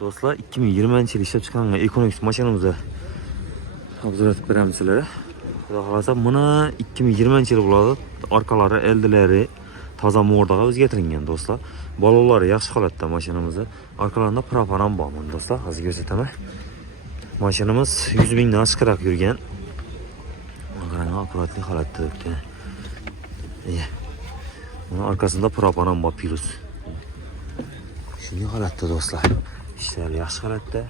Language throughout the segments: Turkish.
Dostlar 2020 yil ishlab chiqarilgan Econex mashinamizni obzor etib beramiz sizlarga. Xudo xolasa buni 2020 yil bo'ladi. Orqalari, eldilari toza mordaga o'zgartirilgan do'stlar. Balonlari yaxshi holatda mashinamizni. Orqalarida propan ham bor do'stlar. Hozir ko'rsataman. Mashinamiz 100 mingdan oshiqroq yurgan. Qarang, akkuratli holatda turibdi. Bunun arkasında propan ham bor, plus. Shunday holatda do'stlar. İşler yaxshi holatda.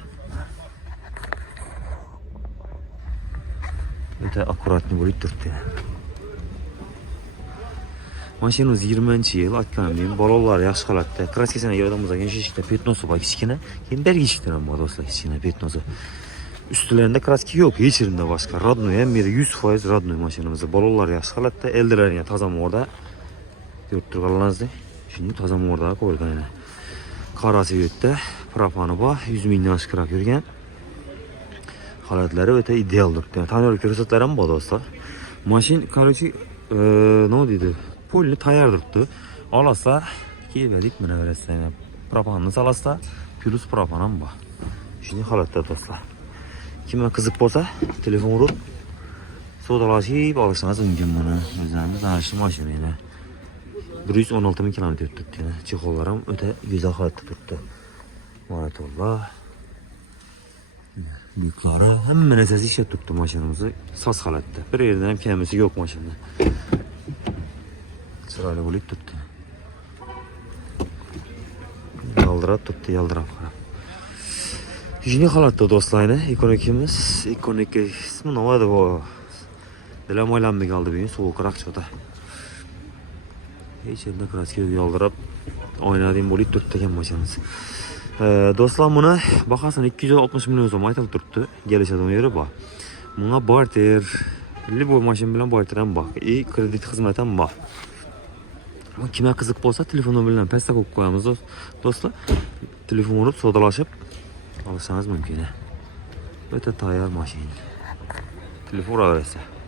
O'ta akkuratli bo'lib turibdi. Mashinamiz 20-yil aytganim, balonlar yaxshi holatda. Kraskasini yordamimizdan eshikda petnosi bor kichkina. Keyin bergi eshikdan ham bor do'stlar, kichkina petnosi. Üstlerinde kraski yok, hiç yerinde başka. Radnoy hem biri 100% radnoy maşinamızda. Balonlar yaxshi holatda, eldilerine tazam orada. Görüp turganlaringizni. Şimdi tazam orada koyulgan yana. Qora svetda propani bor, 100 mingdan oshiqroq yurgan. Holatlari o'ta ideal turibdi. Tanlov ko'rsatmalari ham bor do'stlar. Mashin, короче, nima deydi? Polni tayyor turibdi. Olasa, kelib mana berasizlar. Propanni solasizlar, plus propan ham bor. Shunday holatda do'stlar. Kimga qiziq bo'lsa, telefon urib savdolashib olishingiz mumkin buni. O'zimiz ana shu mashinani 116 ming kilometr turibdi. Chexollar ham o'ta go'zal holatda turibdi. Monitorlar, büyüklari hamma narsasi ishlab turibdi mashinamizni. Soz holatda. Bir yerdan ham kamisi yo'q mashinada. Chiroyli bo'lib turibdi. Yaldirab turibdi, yaldirab qarab. Shunday holatda do'stlarni, Econex'imiz, Econex ismi nima edi bu? Dilim o'ylanmay qoldi bugun, sovuqroq chiqdi. Hech yerda kraska yaldirab o'ynading bo'lib turibdi ekan mashinamiz. Do'stlar, buni bahosini 260 million so'm aytilib turibdi. Kelishadigan yeri bor. Bunga barter, liboy mashin bilan barter ham bor. Kredit xizmati ham bor. Kimga qiziq bo'lsa, telefon bilan pastga qo'yib qo'yamiz do'stlar. Telefon urib savdolashib olishingiz mumkin. O'ta tayyor mashina. Telefon uraverasiz.